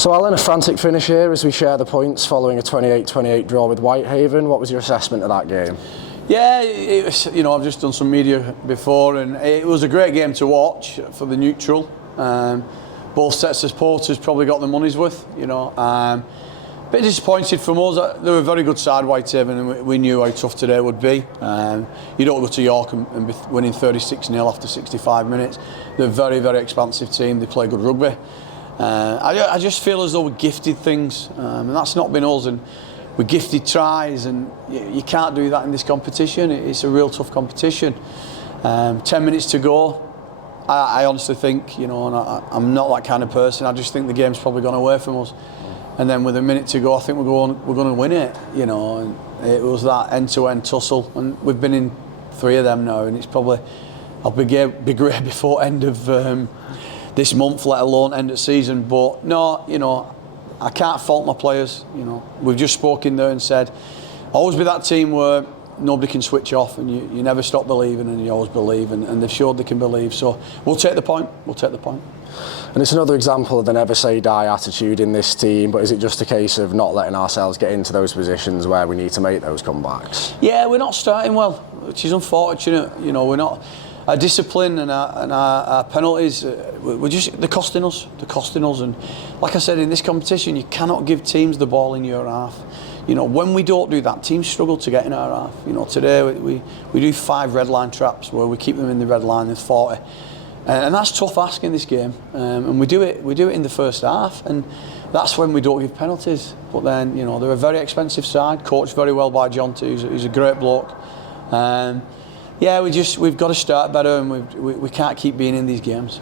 So Alan, a frantic finish here as we share the points following a 28-28 draw with Whitehaven. What was your assessment of that game? Yeah, it was, I've just done some media before, and it was a great game to watch for the neutral. Both sets of supporters probably got their money's worth, Bit disappointed from us. They were a very good side, Whitehaven, and we knew how tough today would be. You don't go to York and be winning 36-0 after 65 minutes. They're a very, very expansive team. They play good rugby. I just feel as though we gifted things, and that's not been us. And we gifted tries, and you can't do that in this competition. It's a real tough competition. 10 minutes to go. I honestly think, and I'm not that kind of person. I just think the game's probably gone away from us. And then with a minute to go, I think we're going to win it. And it was that end-to-end tussle, and we've been in 3 of them now, and it's probably I'll be great before end of this month, let alone end of season. But no, I can't fault my players. We've just spoken there and said, always be that team where nobody can switch off, and you never stop believing, and you always believe, and they've showed they can believe. So we'll take the point. And it's another example of the never say die attitude in this team, but is it just a case of not letting ourselves get into those positions where we need to make those comebacks? Yeah, we're not starting well, which is unfortunate. We're not. Our discipline and our penalties, they're costing us. And like I said, in this competition, you cannot give teams the ball in your half. When we don't do that, teams struggle to get in our half. Today we do 5 red line traps where we keep them in the red line. There's 40. And that's tough ask in this game, and we do it in the first half, and that's when we don't give penalties. But then, they're a very expensive side, coached very well by John too, who's a great bloke. We've got to start better, and we can't keep being in these games.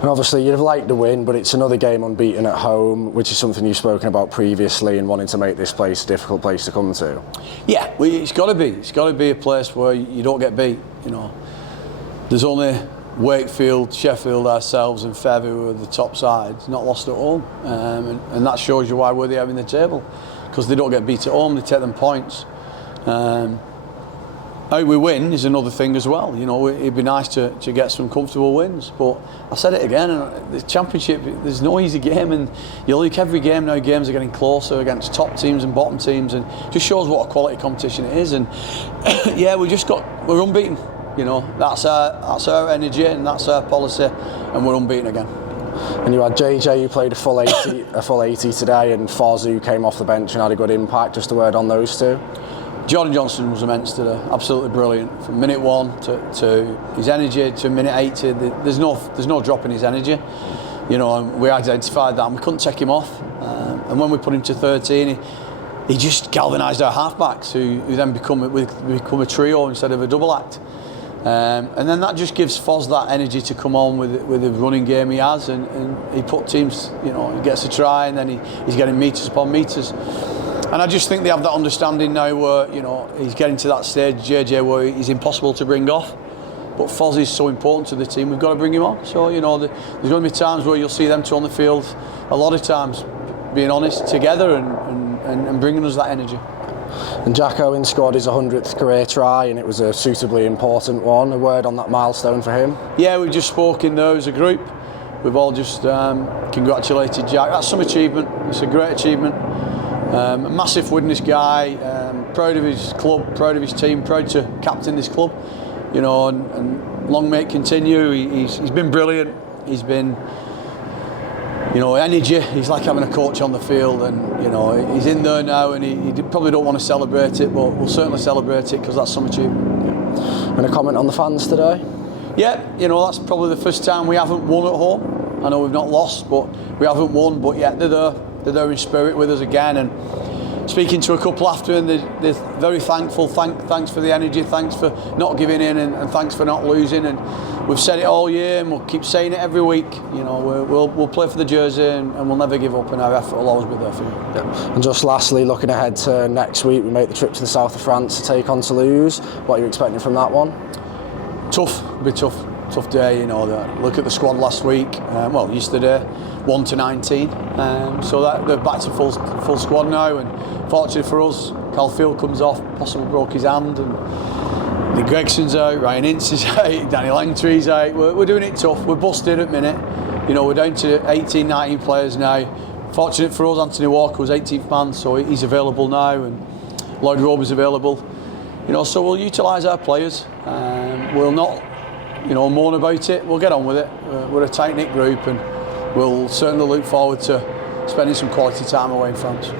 And obviously you'd have liked to win, but it's another game unbeaten at home, which is something you've spoken about previously, and wanting to make this place a difficult place to come to. Yeah, it's got to be a place where you don't get beat. There's only Wakefield, Sheffield, ourselves and Fairview who are the top sides, not lost at home, and that shows you why we're there in the table, because they don't get beat at home, they take them points. How we win is another thing as well. It'd be nice to get some comfortable wins, but I said it again, the championship, there's no easy game, and you look every game now, games are getting closer against top teams and bottom teams, and just shows what a quality competition it is. And yeah, we're unbeaten. That's our energy, and that's our policy, and we're unbeaten again. And you had JJ who played a full 80 today, and Foz who came off the bench and had a good impact. Just a word on those two. Jordan Johnson was immense today, absolutely brilliant. From minute 1 to his energy to minute 80, there's no drop in his energy. And we identified that, and we couldn't take him off. And when we put him to 13, he just galvanised our halfbacks, who then become a trio instead of a double act. And then that just gives Foz that energy to come on with the running game he has, and he put teams, he gets a try, and then he's getting metres upon metres. And I just think they have that understanding now where, he's getting to that stage, JJ, where he's impossible to bring off. But Foz is so important to the team, we've got to bring him on. So, there's going to be times where you'll see them two on the field, a lot of times, being honest, together and bringing us that energy. And Jack Owen scored his 100th career try, and it was a suitably important one. A word on that milestone for him? Yeah, we've just spoken there as a group. We've all just congratulated Jack. That's some achievement. It's a great achievement. A massive witness guy, proud of his club, proud of his team, proud to captain this club. And long may it continue. He's been brilliant. He's been, energy. He's like having a coach on the field, and he's in there now, and he probably don't want to celebrate it, but we'll certainly celebrate it because that's some achievement. And a comment on the fans today? Yeah, that's probably the first time we haven't won at home. I know we've not lost, but we haven't won. But yeah, they're there. They're there in spirit with us again, and speaking to a couple after, and they're very thankful. Thanks for the energy, thanks for not giving in, and thanks for not losing. And we've said it all year, and we'll keep saying it every week. We'll play for the jersey, and we'll never give up, and our effort will always be there for you. Yeah. And just lastly, looking ahead to next week, we make the trip to the south of France to take on Toulouse. What are you expecting from that one? Tough, it'll be tough day. Look at the squad last week. Yesterday, 1 to 19. So that they're back to full squad now. And fortunately for us, Cal Field comes off, possibly broke his hand, and the Gregson's out, Ryan Ince is out, Danny Langtree's out. We're doing it tough. We're busted at the minute. We're down to 18, 19 players now. Fortunate for us, Anthony Walker was 18th man, so he's available now, and Lloyd Roby's available. So we'll utilise our players. We'll not, moan about it. We'll get on with it. We're a tight-knit group, and we'll certainly look forward to spending some quality time away in France.